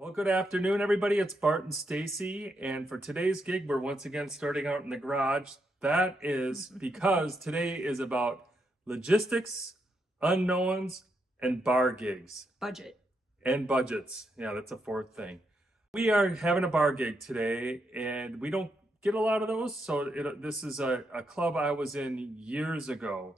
Well, good afternoon, everybody. It's Bart and Stacy, and for today's gig, we're once again starting out in the garage. That is because today is about logistics, unknowns, and bar gigs. Budget. And budgets. Yeah, that's a fourth thing. We are having a bar gig today, and we don't get a lot of those, so this is a club I was in years ago.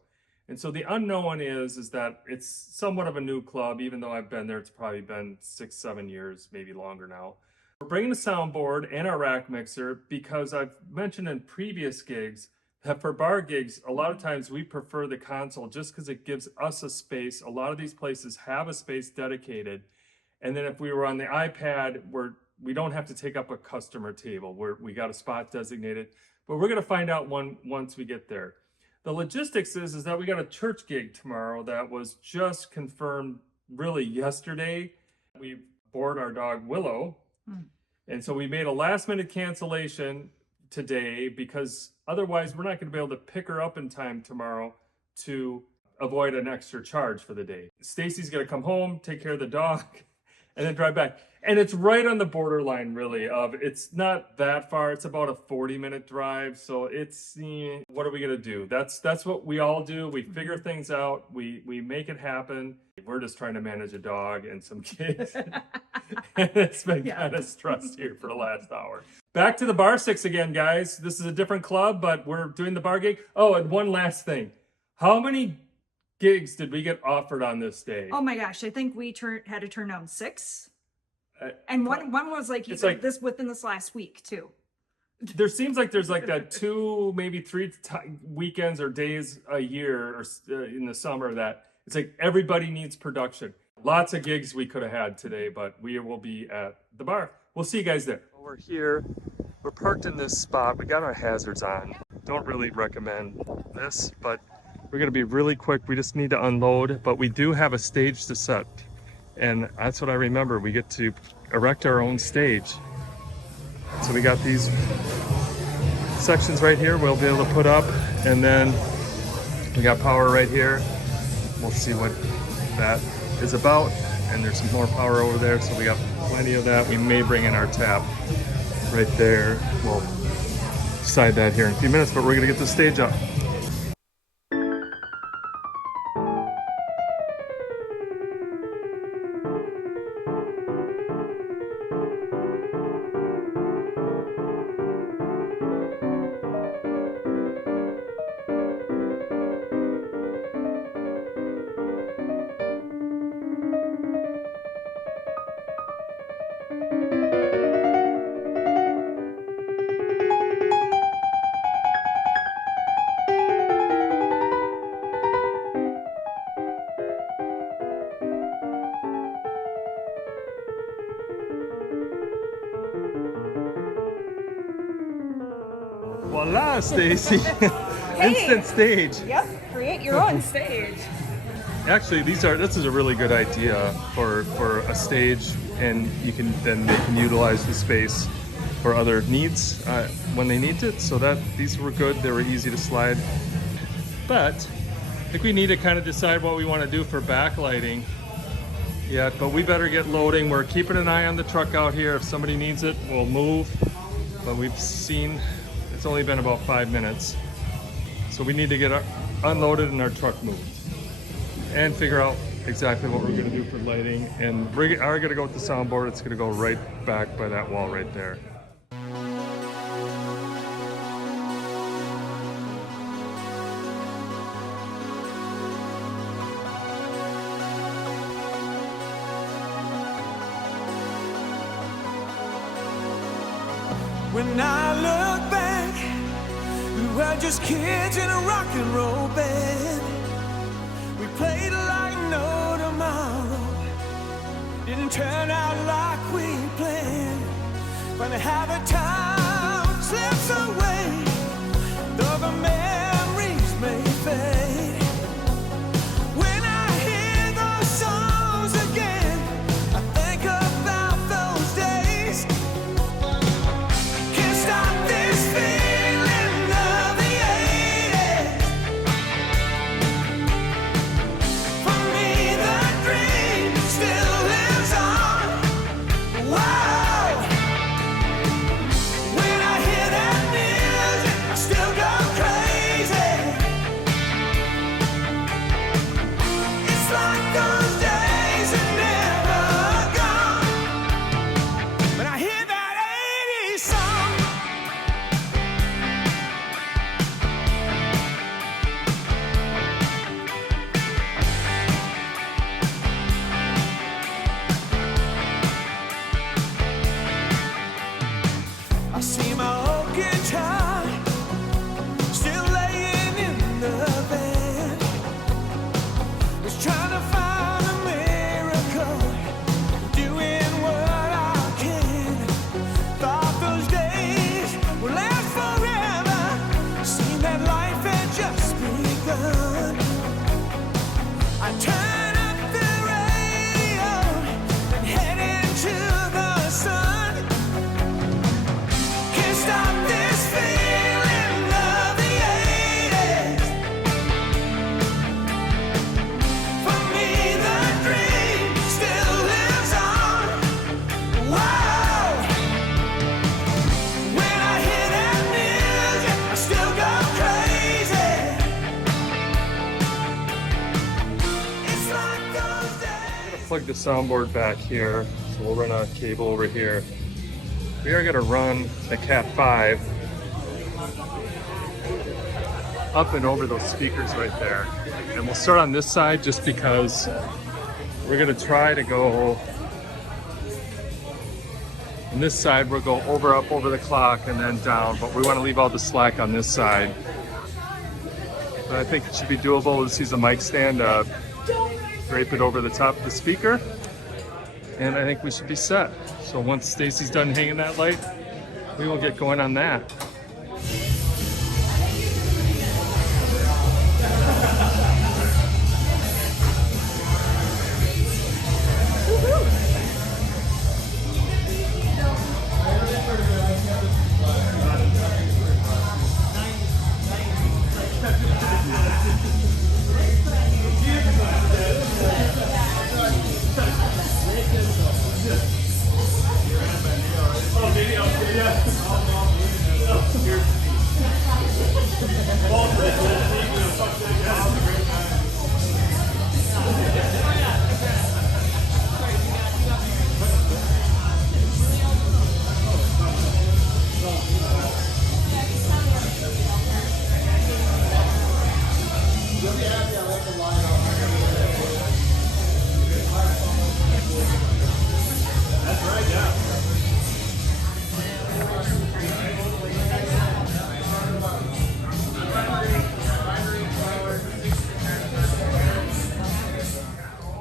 And so the unknown is that it's somewhat of a new club, even though I've been there, it's probably been 6-7 years, maybe longer now. We're bringing a soundboard and a rack mixer because I've mentioned in previous gigs that for bar gigs, a lot of times we prefer the console just because it gives us a space. A lot of these places have a space dedicated. And then if we were on the iPad, we don't have to take up a customer table. We got a spot designated, but we're gonna find out once we get there. The logistics is that we got a church gig tomorrow that was just confirmed really yesterday. We board our dog Willow. And so we made a last minute cancellation today because otherwise we're not going to be able to pick her up in time tomorrow to avoid an extra charge for the day. Stacy's going to come home, take care of the dog, and then drive back. And it's right on the borderline, really, of it's not that far. It's about a 40-minute drive. So it's, what are we going to do? That's what we all do. We figure things out. We make it happen. We're just trying to manage a dog and some kids. And it's been kind of stressed here for the last hour. Back to the Bar 6 again, guys. This is a different club, but we're doing the bar gig. Oh, and one last thing. How many gigs did we get offered on this day? Oh my gosh, I think we had to turn down 6. And one was like, this within this last week too. There seems like there's like that 2, maybe 3 weekends or days a year or in the summer that it's like everybody needs production. Lots of gigs we could have had today, but we will be at the bar. We'll see you guys there. We're here. We're parked in this spot. We got our hazards on. Don't really recommend this, but we're going to be really quick. We just need to unload, but we do have a stage to set. And that's what I remember. We get to erect our own stage. So we got these sections right here we'll be able to put up, and then we got power right here. We'll see what that is about. And there's some more power over there, so we got plenty of that. We may bring in our tap right there. We'll decide that here in a few minutes, but we're gonna get the stage up. Voila, Stacy. Hey. Instant stage. Yep, create your own stage. Actually, this is a really good idea for a stage, and they can utilize the space for other needs when they need it. So these were good. They were easy to slide. But I think we need to kind of decide what we want to do for backlighting. Yeah, but we better get loading. We're keeping an eye on the truck out here. If somebody needs it, we'll move. But we've seen it's only been about 5 minutes. So we need to get unloaded and our truck moved and figure out exactly what we're gonna do for lighting. And we are gonna go with the soundboard. It's gonna go right back by that wall right there. When I look back, we were just kids in a rock and roll band. We played like no tomorrow. Didn't turn out like we planned. Funny how the time slips away, though the memories may fade. When I hear those songs again, I think about those days. Can't stop this feeling of the 80s. For me, the dream still lives on. see my old guitar still laying in the van. Was trying to find a miracle, doing what I can. Thought those days would last forever. Seen that life had just begun. I turn up the radio and head into the sun. Can't stop this feeling of the 80s. For me the dream still lives on. Whoa! When I hear that music, I still go crazy. It's like those days. Plug the soundboard back here, so we'll run a cable over here. We are going to run the Cat 5 up and over those speakers right there. And we'll start on this side just because we're going to try to go on this side. We'll go up over the clock and then down, but we want to leave all the slack on this side. But I think it should be doable. This is a mic stand, drape it over the top of the speaker, and I think we should be set. So once Stacy's done hanging that light, we will get going on that.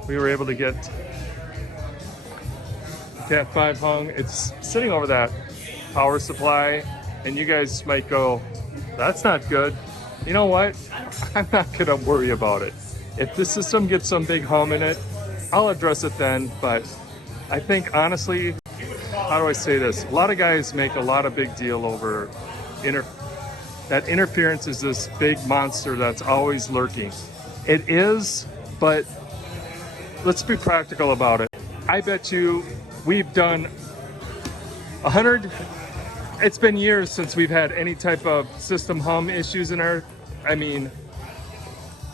We were able to get the Cat 5 hung. It's sitting over that power supply, and you guys might go, that's not good. You know what? I'm not gonna worry about it. If the system gets some big hum in it, I'll address it then, but I think honestly, how do I say this? A lot of guys make a lot of big deal over that interference is this big monster that's always lurking. It is, but let's be practical about it. I bet you we've done 100, it's been years since we've had any type of system hum issues in our,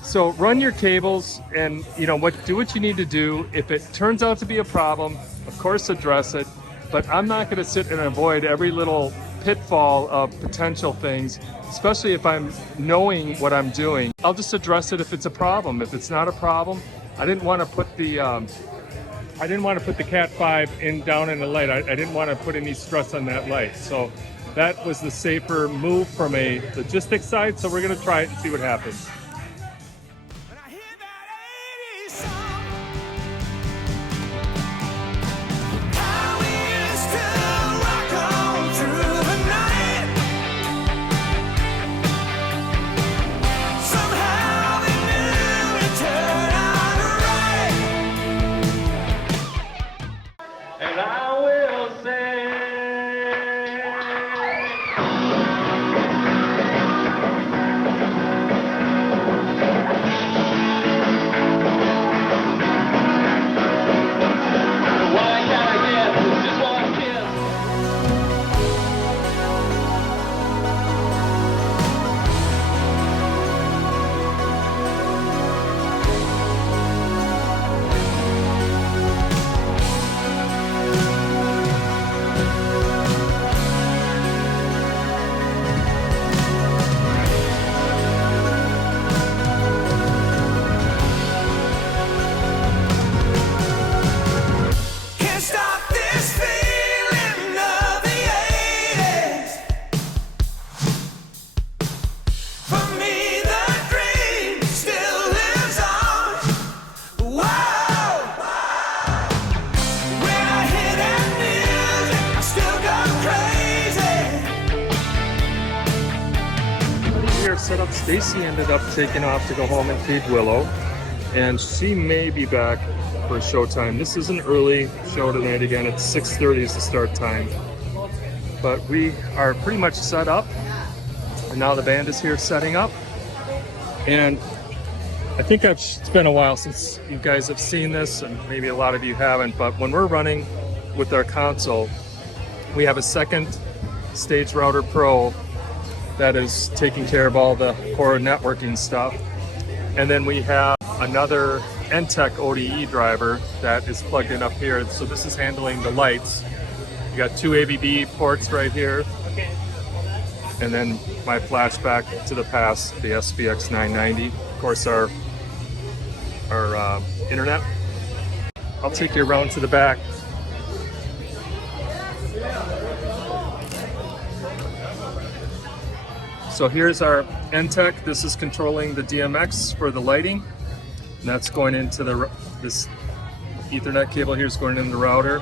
so run your cables and do what you need to do. If it turns out to be a problem, of course address it, but I'm not gonna sit and avoid every little pitfall of potential things, especially if I'm knowing what I'm doing. I'll just address it if it's a problem. If it's not a problem, I didn't want to put the Cat 5 down in the light. I didn't want to put any stress on that light. So that was the safer move from a logistics side. So we're going to try it and see what happens. When I hear that 80s song, how we used to rock on through the night. Somehow they knew it turned out right. And I will say, Stacy ended up taking off to go home and feed Willow, and she may be back for Showtime. This is an early show tonight. Again, it's 6:30 is the start time. But we are pretty much set up, and now the band is here setting up. And I think it's been a while since you guys have seen this, and maybe a lot of you haven't, but when we're running with our console, we have a second Stage Router Pro that is taking care of all the core networking stuff. And then we have another NTEC ODE driver that is plugged in up here. So this is handling the lights. You got two AVB ports right here. And then my flashback to the past, the SVX 990. Of course, our internet. I'll take you around to the back. So here's our NTEC. This is controlling the DMX for the lighting. And that's going into this Ethernet cable here is going in the router.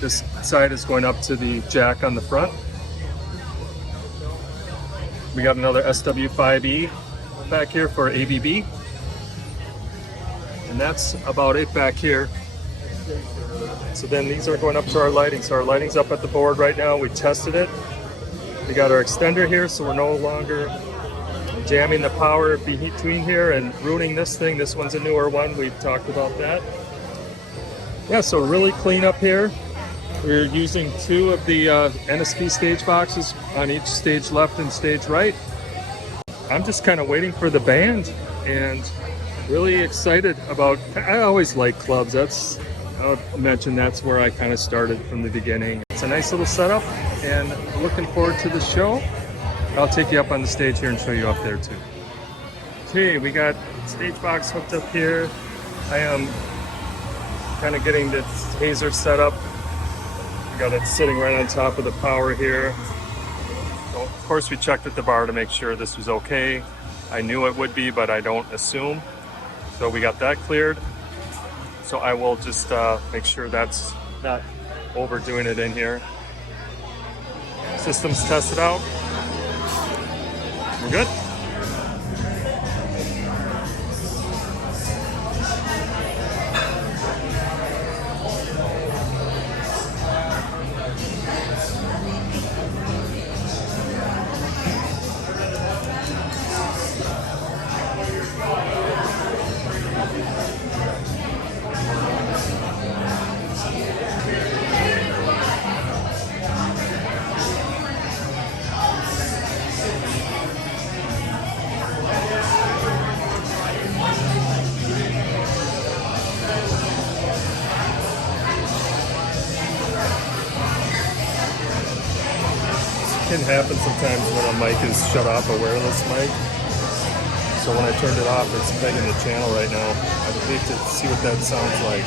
This side is going up to the jack on the front. We got another SW5E back here for AVB. And that's about it back here. So then these are going up to our lighting. So our lighting's up at the board right now. We tested it. We got our extender here, so we're no longer jamming the power between here and ruining this thing. This one's a newer one. We've talked about that. Yeah, so really clean up here. We're using two of the NSB Stageboxes on each stage left and stage right. I'm just kind of waiting for the band and really excited about, I always like clubs. I'll mention that's where I kind of started from the beginning. It's a nice little setup and looking forward to the show. I'll take you up on the stage here and show you up there too. Okay, we got stage box hooked up here. I am kind of getting the hazer set up. We got it sitting right on top of the power here. So of course we checked at the bar to make sure this was okay. I knew it would be, but I don't assume. So we got that cleared. So I will just make sure that's not overdoing it in here. Systems tested out. We're good. Can happen sometimes when a mic is shut off, a wireless mic. So when I turned it off, it's pegging the channel right now. I'd hate to see what that sounds like.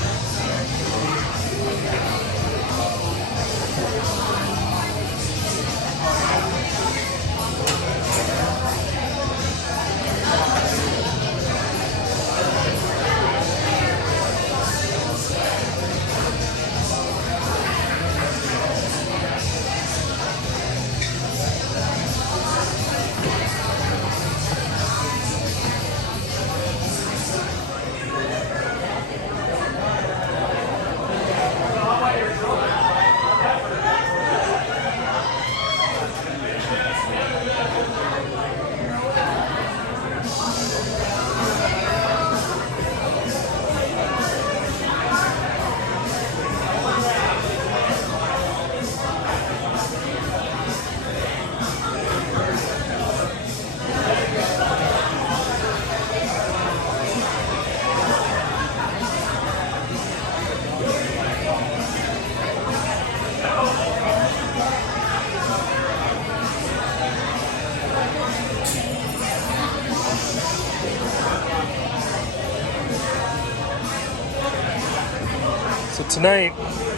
So tonight,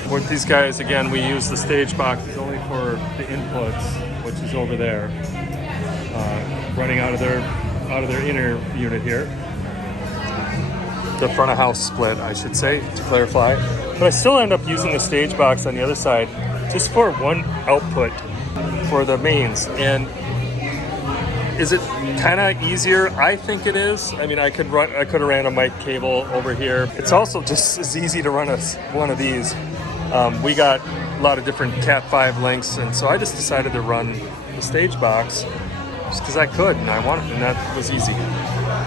with these guys, again, we use the stage box only for the inputs, which is over there, running out of their inner unit here. The front of house split, I should say, to clarify. But I still end up using the stage box on the other side just for one output for the mains. And Is it kind of easier? I think it is. I mean, I could have ran a mic cable over here. It's also just as easy to run one of these. We got a lot of different Cat 5 links, and so I just decided to run the stage box just because I could, and I wanted, and that was easy.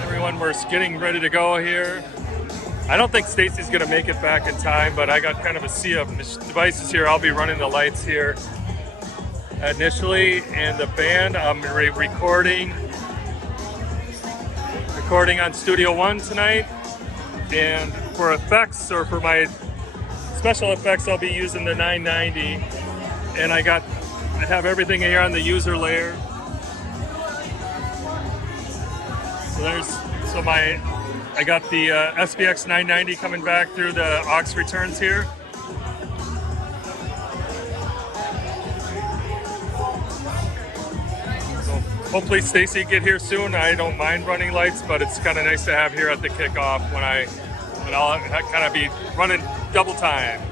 Everyone, we're getting ready to go here. I don't think Stacy's gonna make it back in time, but I got kind of a sea of devices here. I'll be running the lights here initially, and the band I'm recording on Studio One tonight. And for effects, or for my special effects, I'll be using the 990, and I have everything here on the user layer. So I got the SVX 990 coming back through the aux returns here. So hopefully Stacy get here soon. I don't mind running lights, but it's kind of nice to have here at the kickoff when I'll kind of be running double time.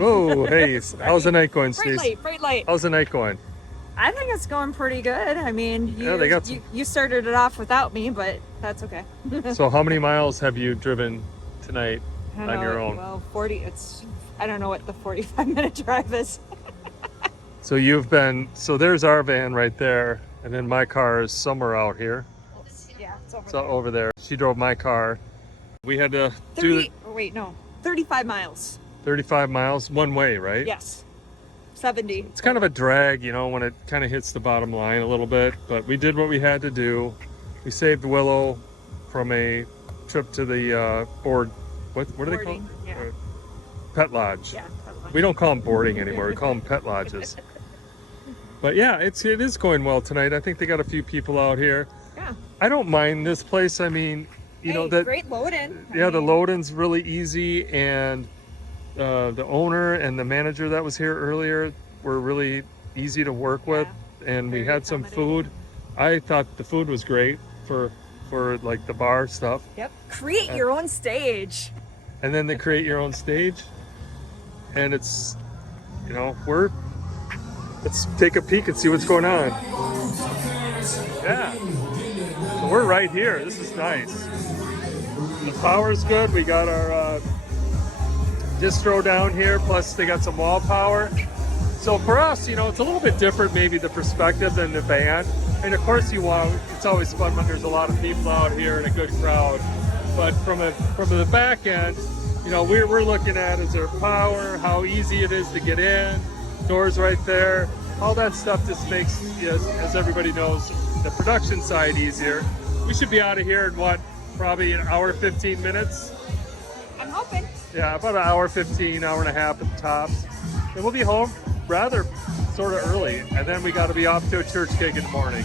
Oh, hey, how's the night going, Bright Steve? light, bright light. How's the night going? I think it's going pretty good. I mean, Yeah, they got you started it off without me, but that's okay. So how many miles have you driven tonight on your own? Well, 40, I don't know what the 45-minute drive is. So there's our van right there, and then my car is somewhere out here. Yeah, it's over So there. over there. She drove my car. We had to do 35 miles. 35 miles one way, right? Yes. 70. It's kind of a drag, you know, when it kind of hits the bottom line a little bit, but we did what we had to do. We saved Willow from a trip to the what are they called? Yeah. Pet lodge. Yeah. We don't call them boarding anymore. We call them pet lodges. But yeah, it is going well tonight. I think they got a few people out here. Yeah. I don't mind this place. I mean, you know that. Great load-in. Yeah, the load-in's really easy, and the owner and the manager that was here earlier were really easy to work with, and we had some food. I thought the food was great for like the bar stuff. Yep. Create your own stage. And then they create your own stage, and it's, you know, let's take a peek and see what's going on. Yeah, so we're right here. This is nice. The power's good. We got our distro down here, plus they got some wall power. So for us, you know, it's a little bit different, maybe the perspective than the van. And of course it's always fun when there's a lot of people out here and a good crowd. But from the back end, you know, we're looking at is there power, how easy it is to get in, doors right there. All that stuff just makes, as everybody knows, the production side easier. We should be out of here in probably an hour, 15 minutes. I'm hoping. Yeah, about an hour, 15, hour and a half at the tops. And we'll be home rather sort of early. And then we got to be off to a church gig in the morning.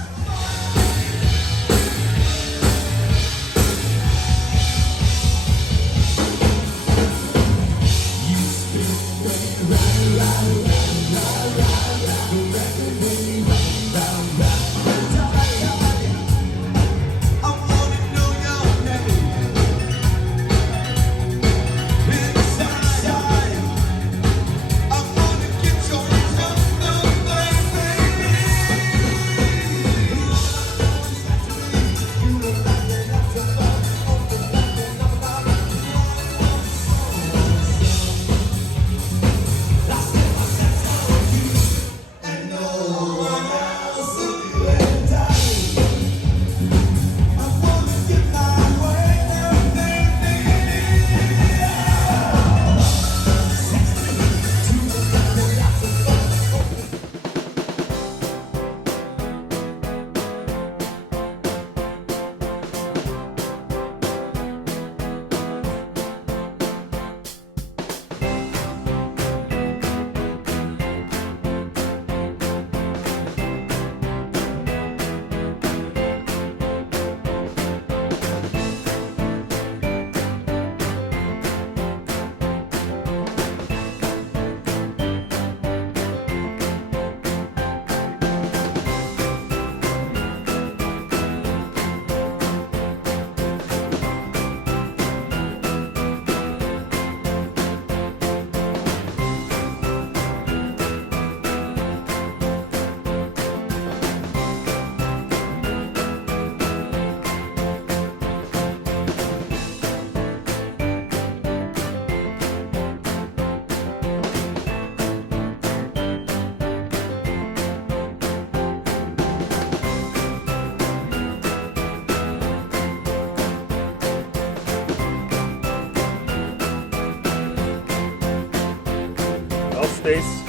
Space,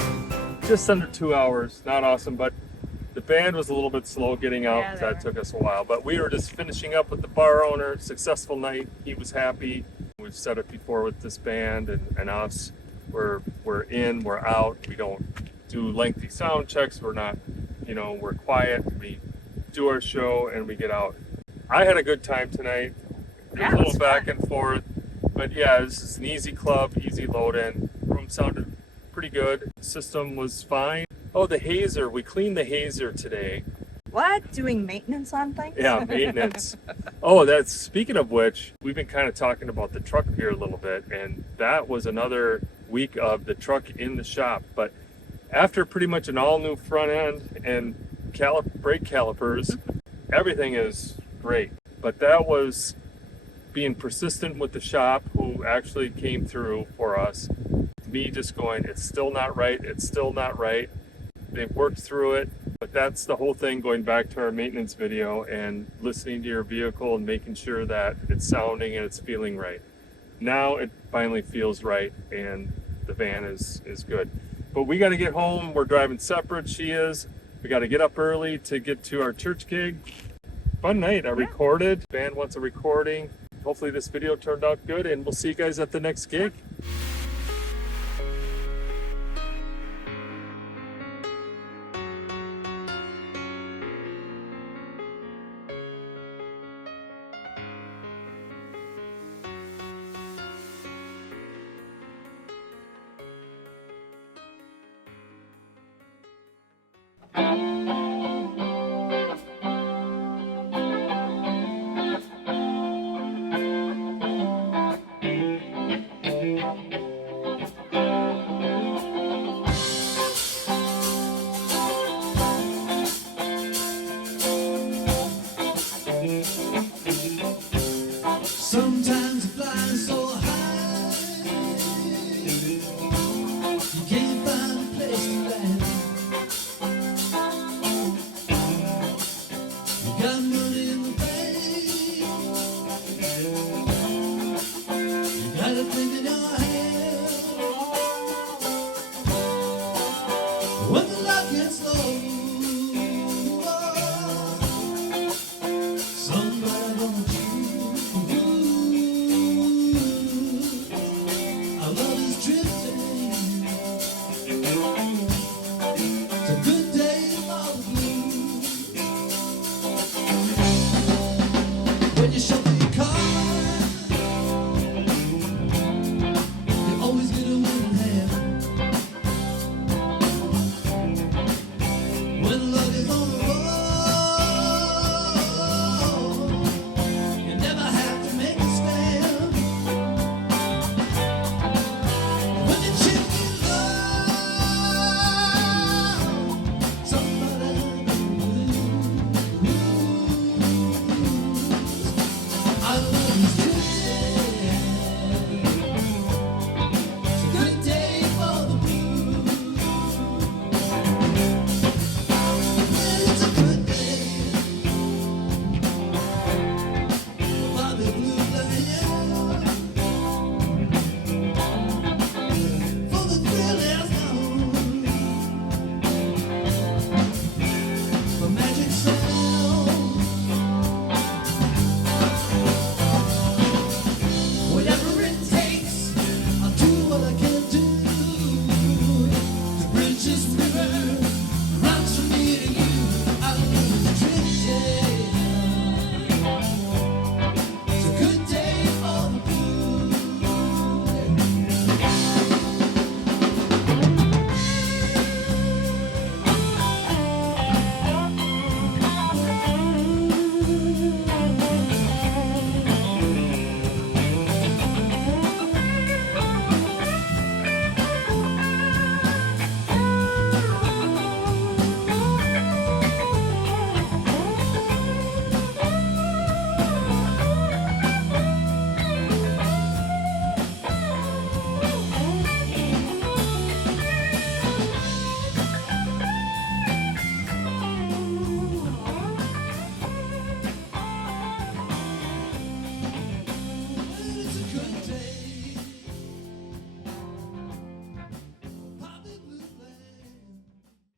just under 2 hours. Not awesome, but the band was a little bit slow getting out. Yeah, That took us a while, but we were just finishing up with the bar owner. Successful night. He was happy. We've said it before with this band and us. We're in, we're out. We don't do lengthy sound checks. We're not, you know, we're quiet. We do our show and we get out. I had a good time tonight. Yeah, A little back and forth, but yeah, this is an easy club, easy load in. Room sounded pretty good. System was fine. Oh, the hazer. We cleaned the hazer today. What? Doing maintenance on things? Yeah, maintenance. Oh, speaking of which, we've been kind of talking about the truck here a little bit, and that was another week of the truck in the shop. But after pretty much an all new front end and brake calipers, everything is great. But that was being persistent with the shop, who actually came through for us. Me just going, it's still not right, it's still not right. They've worked through it, but that's the whole thing, going back to our maintenance video and listening to your vehicle and making sure that it's sounding and it's feeling right. Now it finally feels right and the van is good. But we got to get home. We're driving separate, she is. We got to get up early to get to our church gig. Fun night. I recorded. Van wants a recording. Hopefully this video turned out good, and we'll see you guys at the next gig. Sometimes you fly so high, you can't